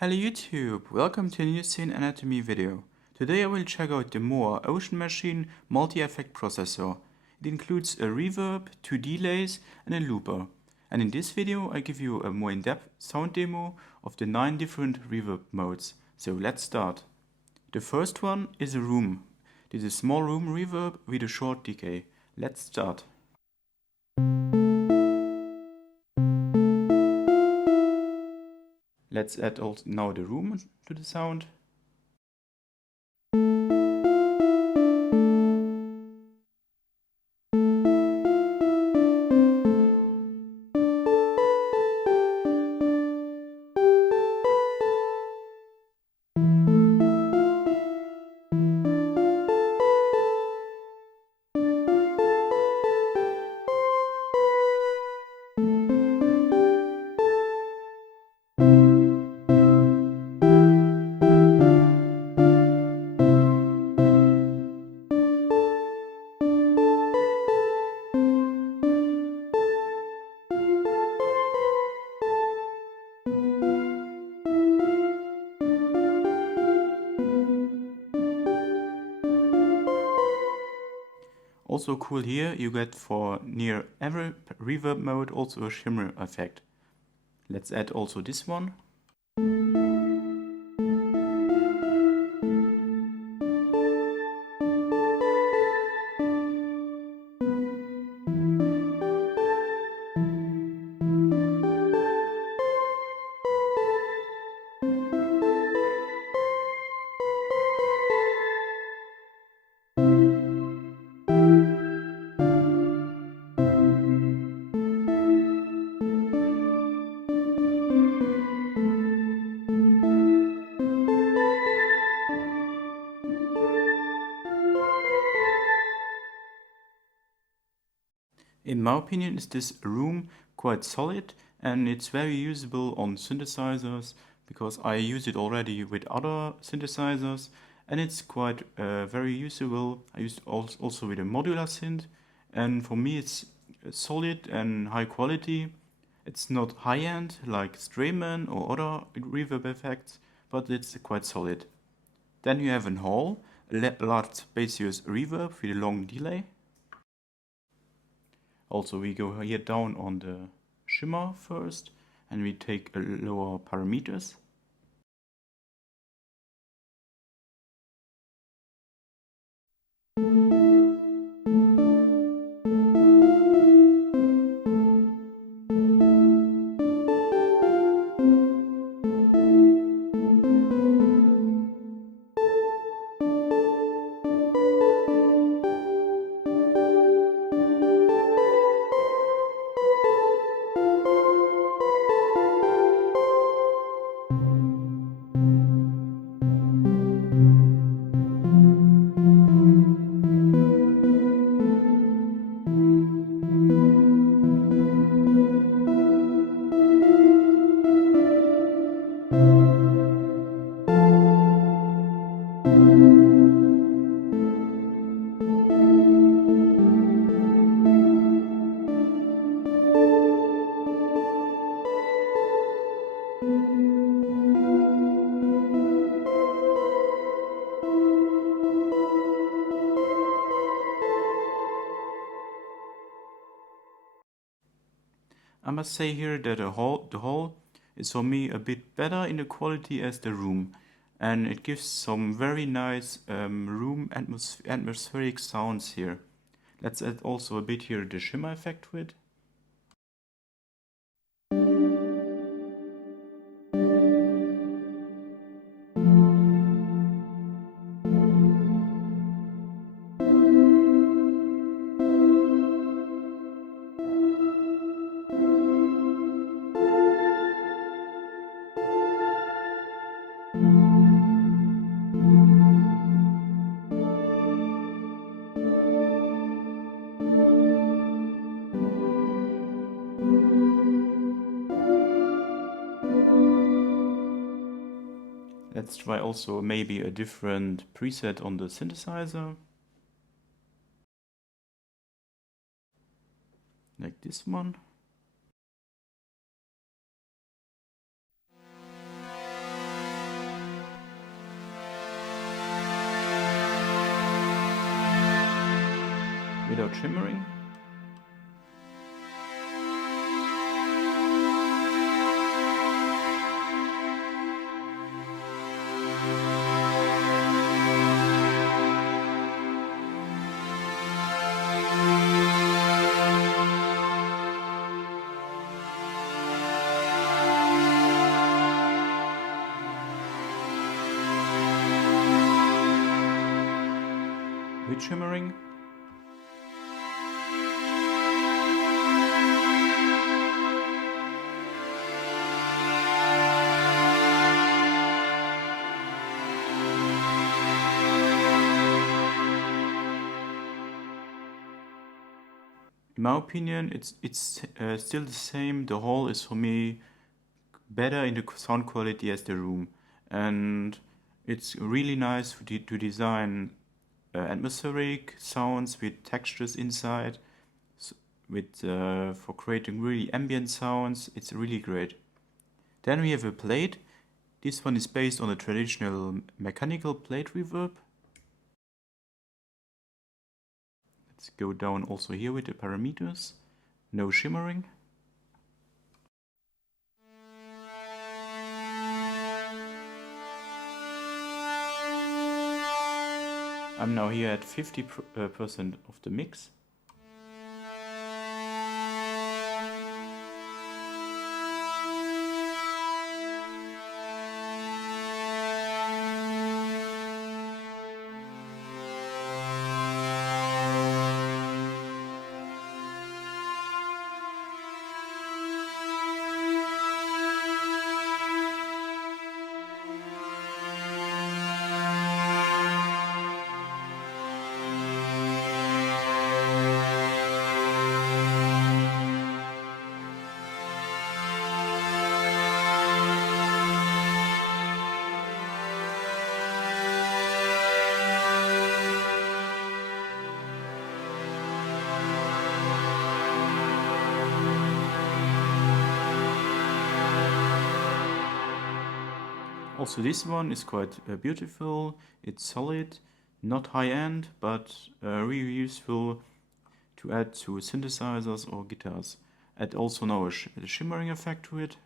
Hello YouTube, welcome to a new SYNTH Anatomy video. Today I will check out the Mooer Ocean Machine multi-effect processor. It includes a reverb, 2 delays and a looper. And in this video I give you a more in-depth sound demo of the 9 different reverb modes. So let's start. The first one is a room. This is a small room reverb with a short decay. Let's start. Let's add also now the room to the sound. Also cool here, you get for near every reverb mode also a shimmer effect. Let's add also this one. In my opinion, is this room quite solid and it's very usable on synthesizers because I use it already with other synthesizers and it's quite very usable. I used also with a modular synth and for me it's solid and high quality. It's not high-end like Strayman or other reverb effects, but it's quite solid. Then you have a hall, a large spacious reverb with a long delay. Also we go here down on the shimmer first and we take a lower parameters. I must say here that the hall is for me a bit better in the quality as the room, and it gives some very nice room atmospheric sounds here. Let's add also a bit here the shimmer effect with. Let's try also maybe a different preset on the synthesizer. Like this one. without shimmering. With shimmering. In my opinion, it's still the same. The hall is for me better in the sound quality as the room, and it's really nice to design atmospheric sounds with textures inside, for creating really ambient sounds. It's really great. Then we have a plate. This one is based on a traditional mechanical plate reverb. Let's go down also here with the parameters. No shimmering. I'm now here at 50% of the mix. Also this one is quite beautiful. It's solid, not high-end, but really useful to add to synthesizers or guitars. Add also now a shimmering effect to it.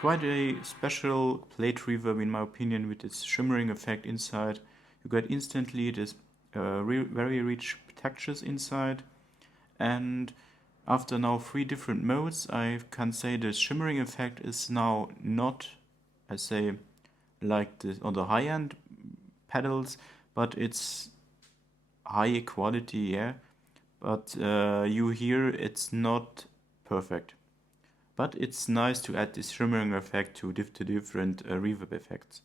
Quite a special plate reverb in my opinion, with its shimmering effect inside. You get instantly this very rich textures inside, and after now 3 different modes I can say the shimmering effect is now not, I say, like this on the high-end pedals, but it's high quality, yeah, but you hear it's not perfect. But it's nice to add this shimmering effect to different reverb effects.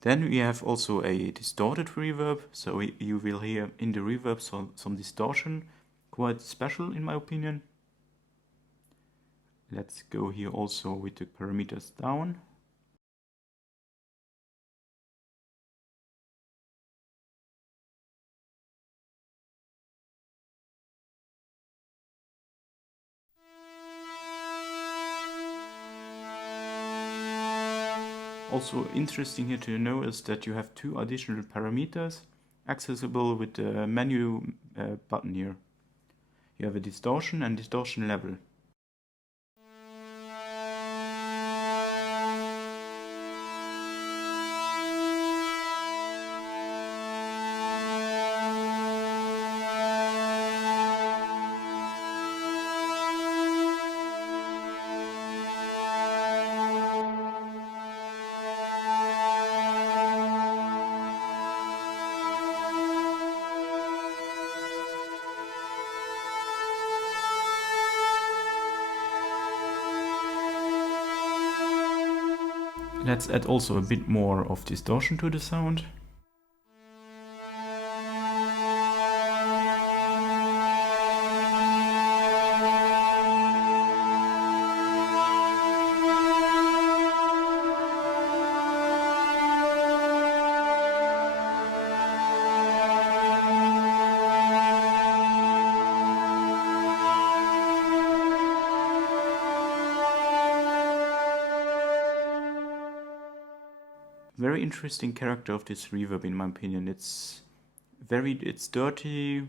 Then we have also a distorted reverb, so you will hear in the reverb some distortion, quite special in my opinion. Let's go here also with the parameters down. Also interesting here to know is that you have 2 additional parameters accessible with the menu button here. You have a distortion and distortion level. Let's add also a bit more of distortion to the sound. Very interesting character of this reverb, in my opinion. It's dirty.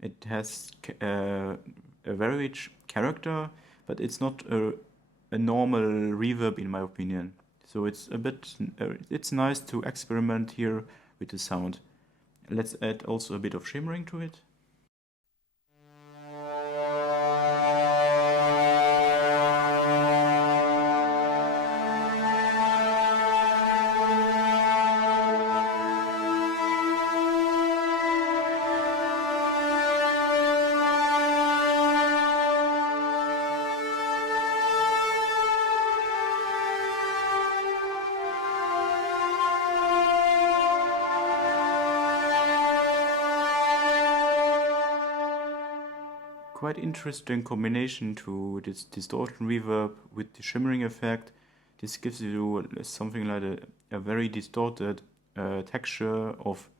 It has a very rich character, but it's not a normal reverb, in my opinion. So it's a bit. It's nice to experiment here with the sound. Let's add also a bit of shimmering to it. Quite interesting combination to this distortion reverb with the shimmering effect. This gives you something like a very distorted texture of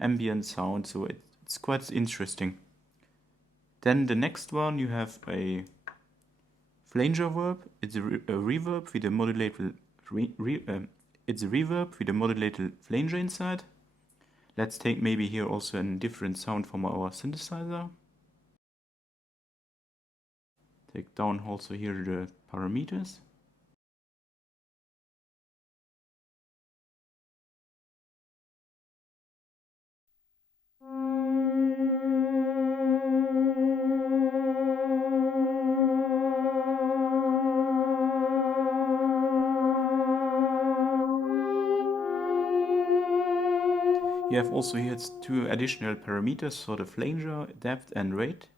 ambient sound, so it's quite interesting. Then the next one, you have a Flanger Reverb. It's a reverb with a modulated flanger inside. Let's take maybe here also a different sound from our synthesizer. Take down also here the parameters. You have also here two additional parameters for the flanger, depth and rate.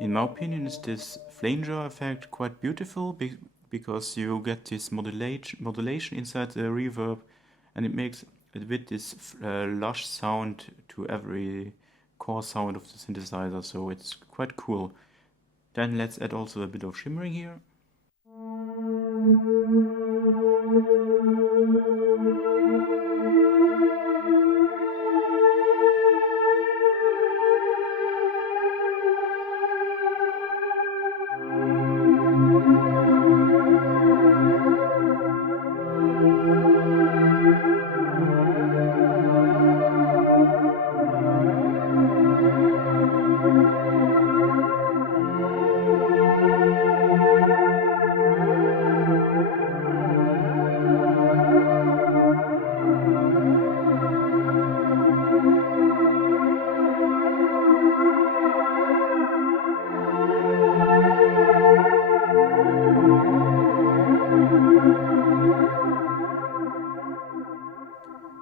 In my opinion, is this flanger effect quite beautiful because you get this modulation inside the reverb, and it makes a bit this lush sound to every core sound of the synthesizer, so it's quite cool. Then let's add also a bit of shimmering here.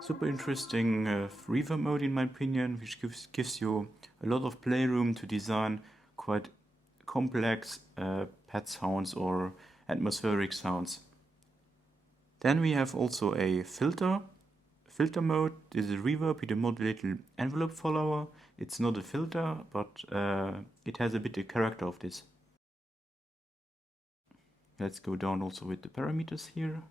Super interesting reverb mode, in my opinion, which gives you a lot of playroom to design quite complex pad sounds or atmospheric sounds. Then we have also a filter mode. This is a reverb with a modulated envelope follower. It's not a filter, but it has a bit the character of this. Let's go down also with the parameters here.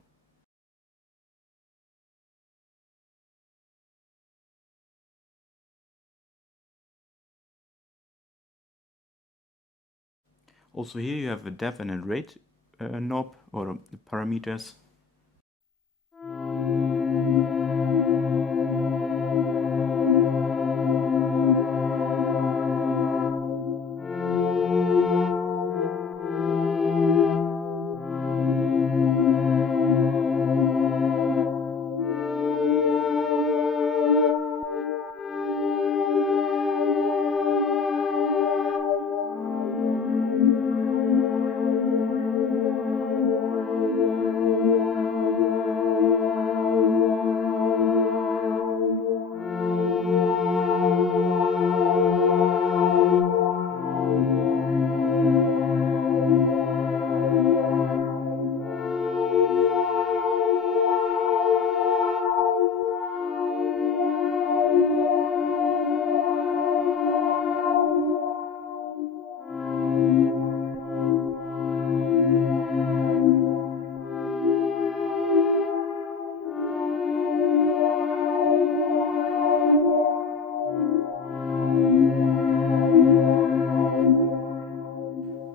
Also here you have a depth and a rate knob or parameters.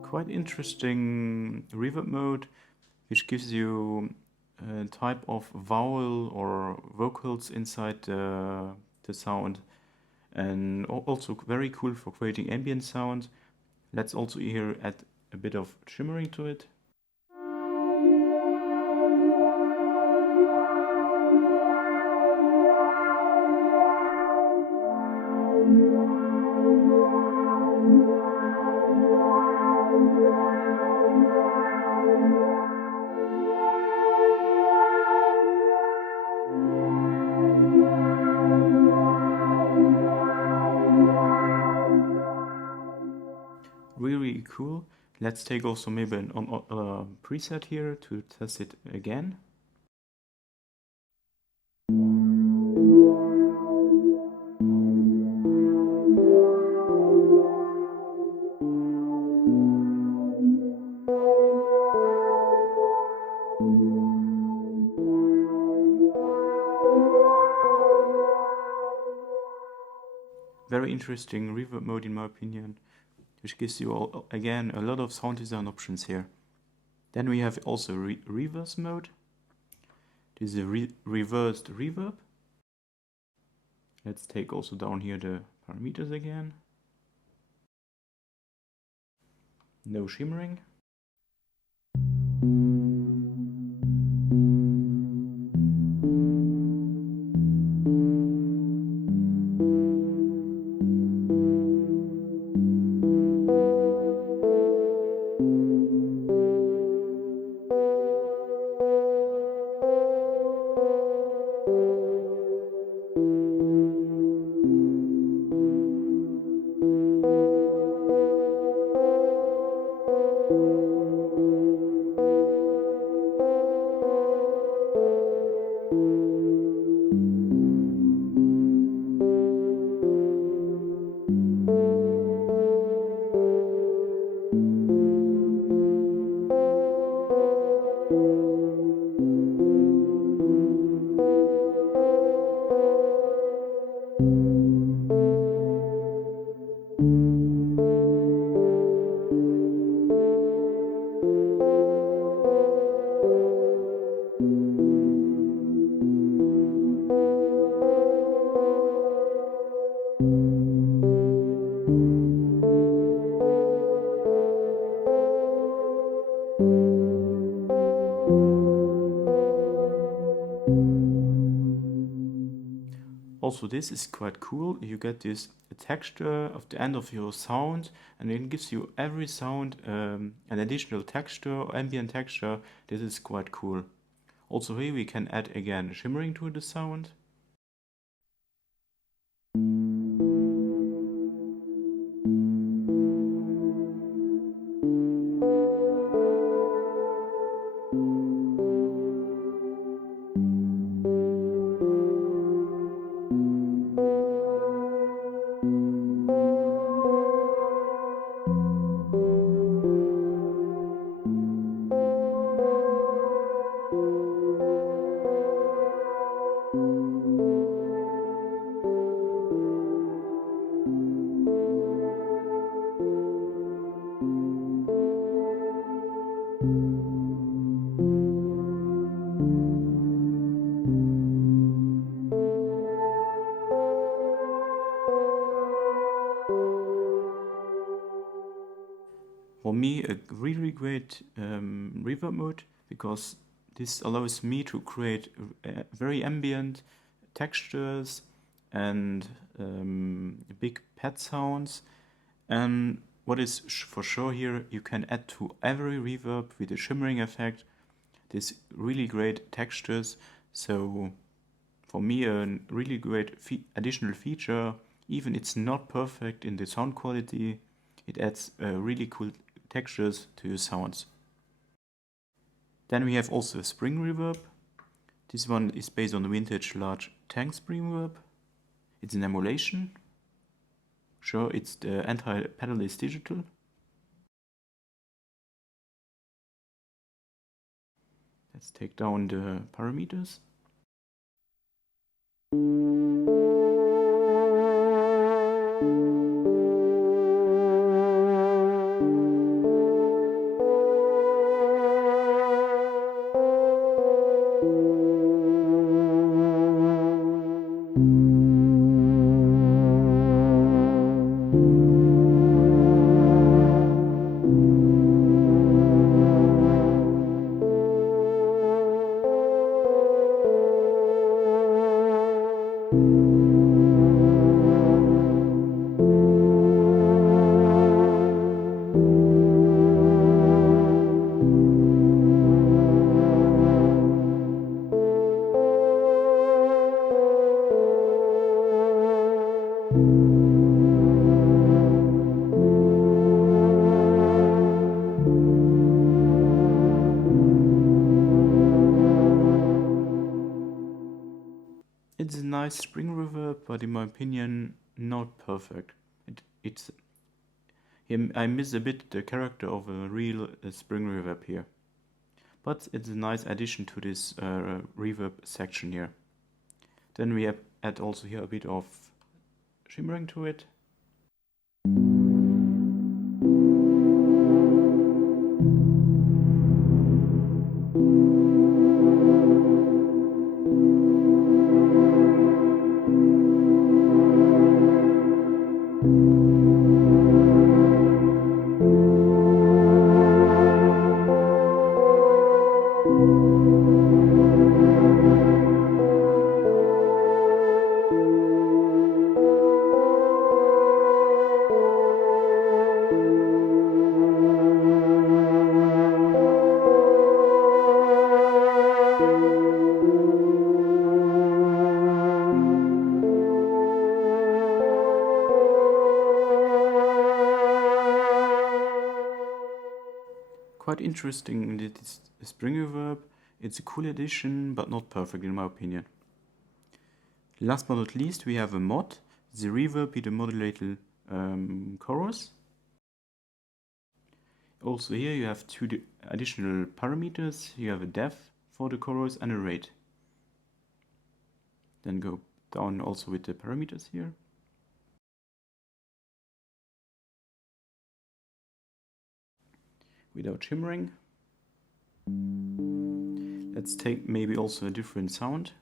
Quite interesting reverb mode, which gives you a type of vowel or vocals inside the sound, and also very cool for creating ambient sound. Let's also here add a bit of shimmering to it. Really cool. Let's take also maybe an preset here to test it again. Very interesting reverb mode in my opinion, which gives you all, again, a lot of sound design options here. Then we have also reverse mode. This is a reversed reverb. Let's take also down here the parameters again. No shimmering. Also, this is quite cool. You get this texture of the end of your sound, and it gives you every sound an additional texture or ambient texture. This is quite cool. Also here we can add again shimmering to the sound. for me a really great reverb mode, because this allows me to create very ambient textures and big pad sounds. And what is for sure here, you can add to every reverb with a shimmering effect these really great textures. So for me a really great additional feature. Even it's not perfect in the sound quality, it adds really cool textures to your sounds. Then we have also a spring reverb. This one is based on the vintage large tank spring reverb. It's an emulation. Sure, it's the anti-pedalist digital. Let's take down the parameters. It's a nice spring reverb, but in my opinion, not perfect. I miss a bit the character of a real spring reverb here. But it's a nice addition to this reverb section here. Then we add also here a bit of shimmering to it. Quite interesting, this spring reverb. It's a cool addition, but not perfect in my opinion. Last but not least, we have a mod, the reverb with a modulated chorus. Also here you have two additional parameters. You have a depth for the chorus and a rate. Then go down also with the parameters here. Without shimmering. Let's take maybe also a different sound.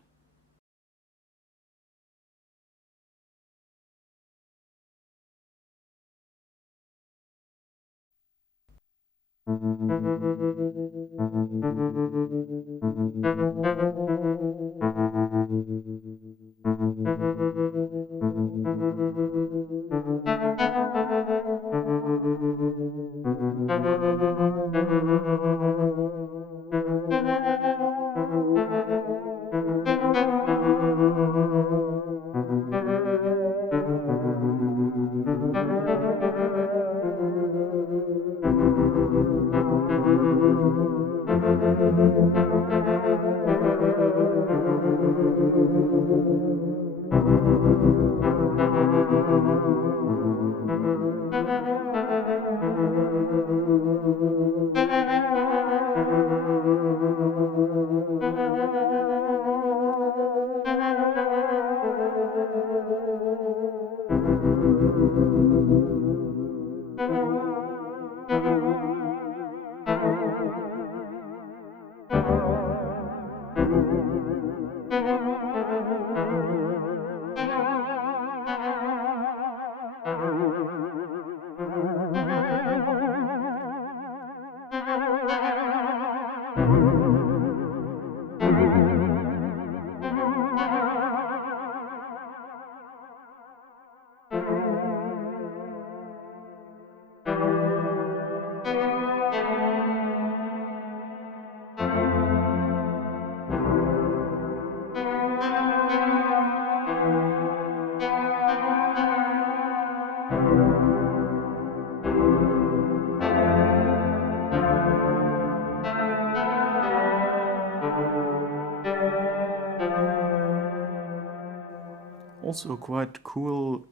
also a quite cool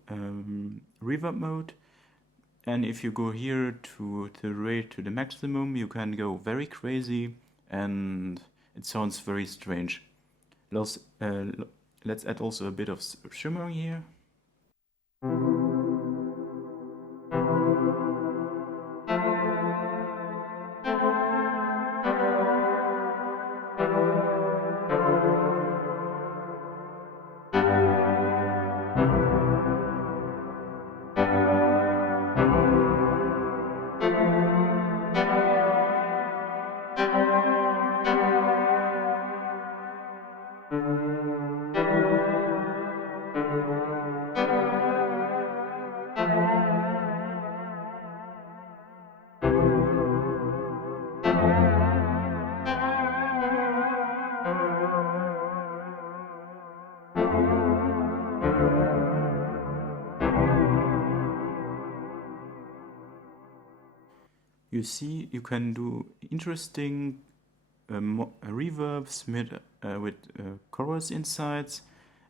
reverb mode. And if you go here to the rate to the maximum, you can go very crazy and it sounds very strange. Let's add also a bit of shimmering here. You see, you can do interesting reverbs with chorus insides,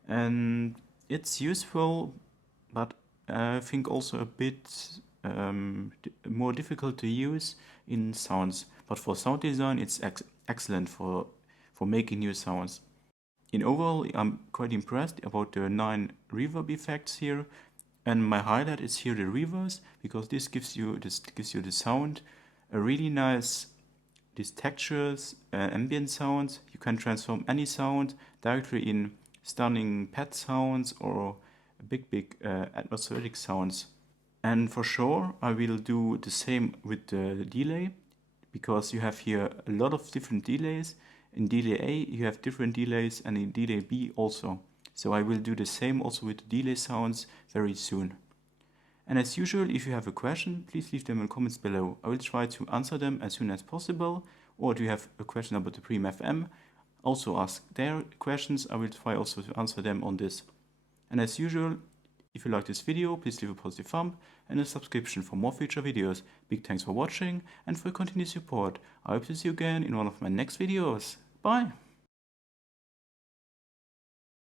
and it's useful, but I think also a bit more difficult to use in sounds. But for sound design, it's excellent for making new sounds. In overall, I'm quite impressed about the 9 reverb effects here. And my highlight is here the reverse, because this gives you the sound, a really nice, these textures, ambient sounds. You can transform any sound directly in stunning pad sounds or big atmospheric sounds. And for sure, I will do the same with the delay, because you have here a lot of different delays. In delay A, you have different delays, and in delay B also. So I will do the same also with the delay sounds very soon. And as usual, if you have a question, please leave them in the comments below. I will try to answer them as soon as possible. Or if you have a question about the Preem FM, also ask their questions. I will try also to answer them on this. And as usual, if you like this video, please leave a positive thumb and a subscription for more future videos. Big thanks for watching and for your continued support. I hope to see you again in one of my next videos. Bye!